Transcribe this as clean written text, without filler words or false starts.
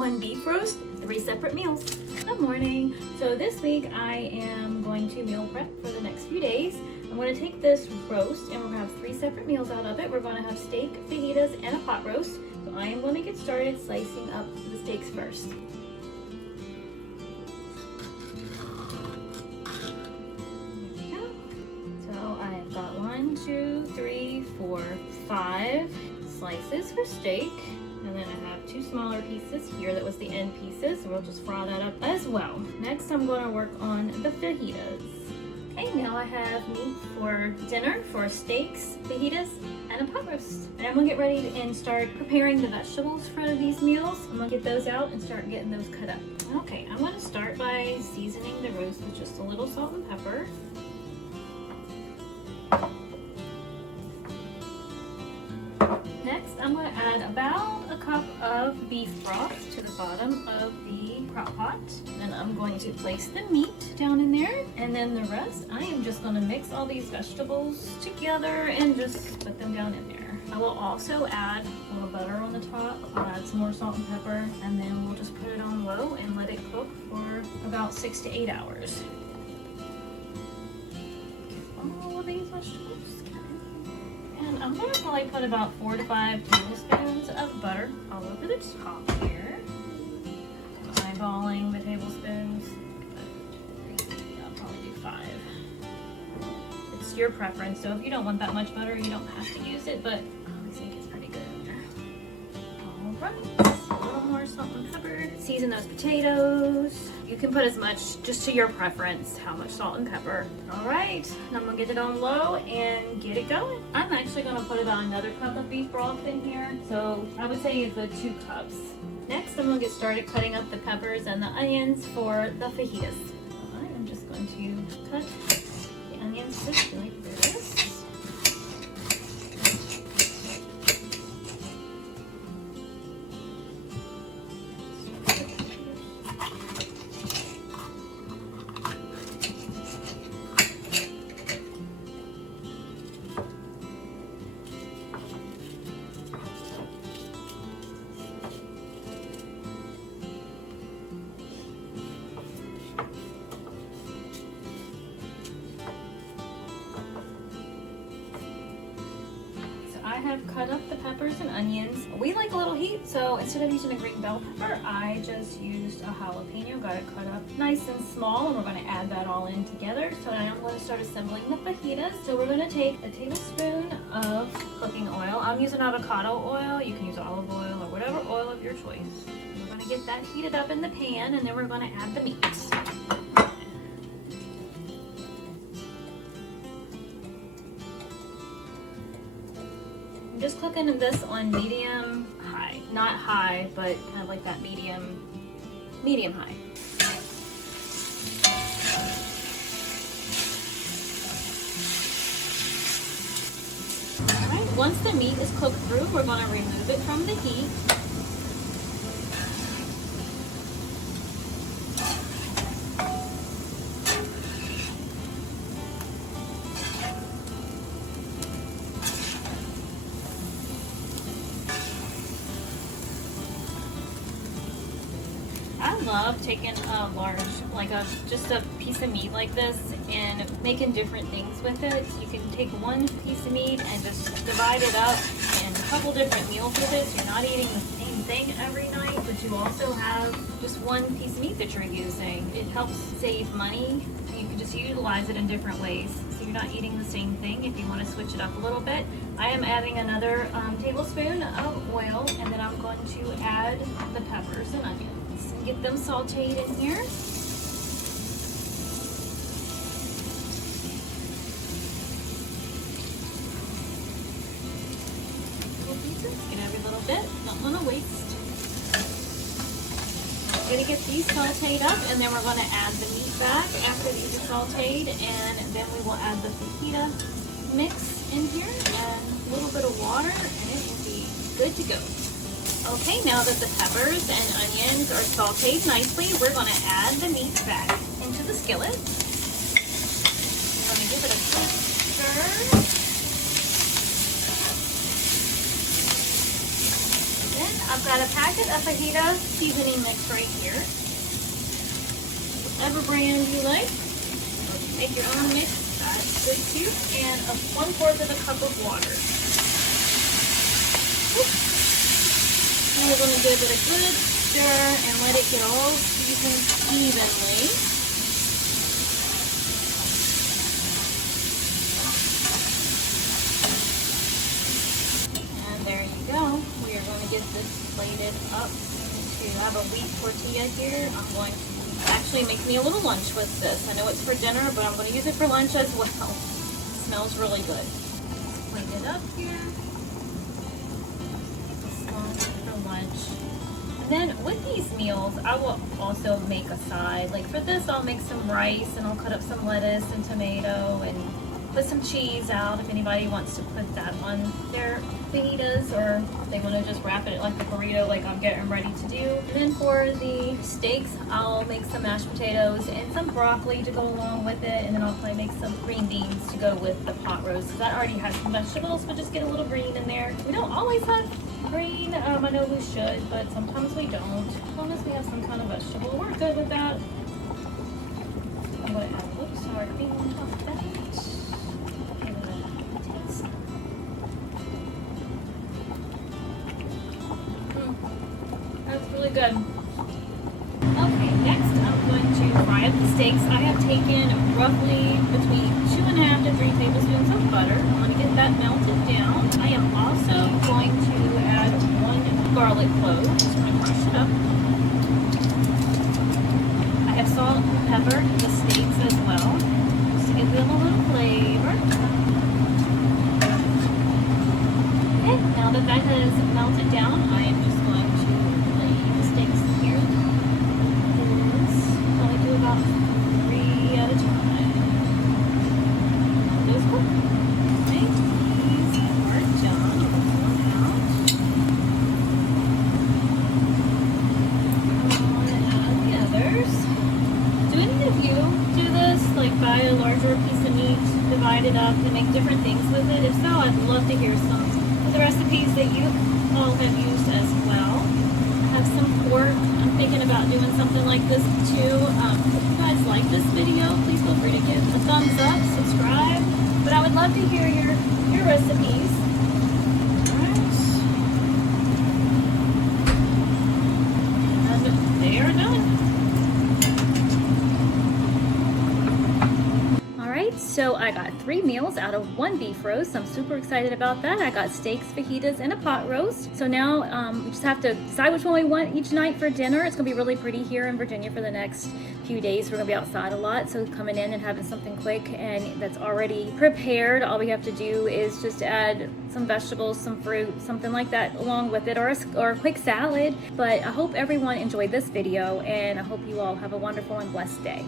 1 beef roast, 3 separate meals. Good morning. So this week I am going to meal prep for the next few days. I'm going to take this roast and we're going to have 3 separate meals out of it. We're going to have steak, fajitas, and a pot roast. So I am going to get started slicing up the steaks first. I've got 1, 2, 3, 4, 5 slices for steak, and then I have 2 smaller pieces here. That was the end pieces, so we'll just fry that up as well. Next, I'm going to work on the fajitas. Okay, now I have meat for dinner for steaks, fajitas, and a pot roast. And I'm gonna get ready and start preparing the vegetables for these meals. I'm gonna get those out and start getting those cut up. Okay, I'm gonna start by seasoning the roast with just a little salt and pepper. Next, I'm going to add about a cup of beef broth to the bottom of the crock pot. Then I'm going to place the meat down in there, and then the rest, I am just going to mix all these vegetables together and just put them down in there. I will also add a little butter on the top. I'll add some more salt and pepper, and then we'll just put it on low and let it cook for about 6 to 8 hours. All of these vegetables. And I'm going to probably put about 4 to 5 tablespoons of butter all over the top here. Eyeballing the tablespoons. I'll probably do 5. It's your preference, so if you don't want that much butter, you don't have to use it, but I think it's pretty good in there. Alright, a little more salt and pepper. Season those potatoes. You can put as much, just to your preference, how much salt and pepper. All right, and I'm gonna get it on low and get it going. I'm actually gonna put about another cup of beef broth in here. So I would say a good 2 cups. Next, I'm gonna get started cutting up the peppers and the onions for the fajitas. All right, I'm just going to cut the onions just like this. I have cut up the peppers and onions. We like a little heat, so instead of using a green bell pepper, I just used a jalapeno, got it cut up nice and small, and we're going to add that all in together. So now I'm going to start assembling the fajitas. So we're going to take a tablespoon of cooking oil. I'm using avocado oil. You can use olive oil or whatever oil of your choice. We're going to get that heated up in the pan, and then we're going to add the meat. Just cooking this on medium high, not high, but kind of like that medium high. All right, once the meat is cooked through, we're going to remove it from the heat. I love taking a large, just a piece of meat like this and making different things with it. You can take one piece of meat and just divide it up in a couple different meals with it. So you're not eating the same thing every night, but you also have just one piece of meat that you're using. It helps save money. You can just utilize it in different ways. So you're not eating the same thing if you want to switch it up a little bit. I am adding another tablespoon of oil, and then I'm going to add the peppers and onions. And get them sauteed in here. Get every little bit, don't want to waste. We're going to get these sauteed up, and then we're going to add the meat back after these are sauteed, and then we will add the fajita mix in here and a little bit of water, and it will be good to go. Okay, now that the peppers and onions are sauteed nicely, we're going to add the meat back into the skillet. I'm going to give it a quick stir. Then I've got a packet of fajita seasoning mix right here. Whatever brand you like. Make your own mix. That's good too. And 1/4 of a cup of water. And we're going to give it a good stir and let it get all seasoned evenly. And there you go. We are going to get this plated up. I have a wheat tortilla here. I'm going to actually make me a little lunch with this. I know it's for dinner, but I'm going to use it for lunch as well. It smells really good. Plate it up here. For lunch. And then with these meals, I will also make a side. Like for this, I'll make some rice and I'll cut up some lettuce and tomato and put some cheese out if anybody wants to put that on their fajitas, or if they want to just wrap it like a burrito like I'm getting ready to do. And then for the steaks, I'll make some mashed potatoes and some broccoli to go along with it, and then I'll probably make some green beans to go with the pot roast because I already have some vegetables, but just get a little green in there. We don't always have green, I know we should, but sometimes we don't. As long as we have some kind of vegetable, we're good with that. I'm going to add a little sour cream on top of that. That's really good. Okay, next I'm going to fry up the steaks. I have taken roughly between 2.5 to 3 tablespoons of butter. I'm going to get that melted down. I am also going to add 1 garlic clove. Just going to crush it up. I have salt and pepper the steaks as well, just to give them a little flavor. Okay, now that that has melted down, I am just going to lay the steaks here. Probably do about 3 at a time. Those cook. Okay, these are done. Add the others. Do any of you do this? Like buy a larger piece of meat, divide it up, and make different things with it? If so, I'd love to hear some of the recipes that you all have used as well. I have some pork. I'm thinking about doing something like this too. If you guys like this video, please feel free to give a thumbs up, subscribe. But I would love to hear your recipes. Alright. And they are done. So I got 3 meals out of 1 beef roast. I'm super excited about that. I got steaks, fajitas, and a pot roast. So now we just have to decide which one we want each night for dinner. It's gonna be really pretty here in Virginia for the next few days. We're gonna be outside a lot, so coming in and having something quick and that's already prepared. All we have to do is just add some vegetables, some fruit, something like that along with it, or a quick salad. But I hope everyone enjoyed this video, and I hope you all have a wonderful and blessed day.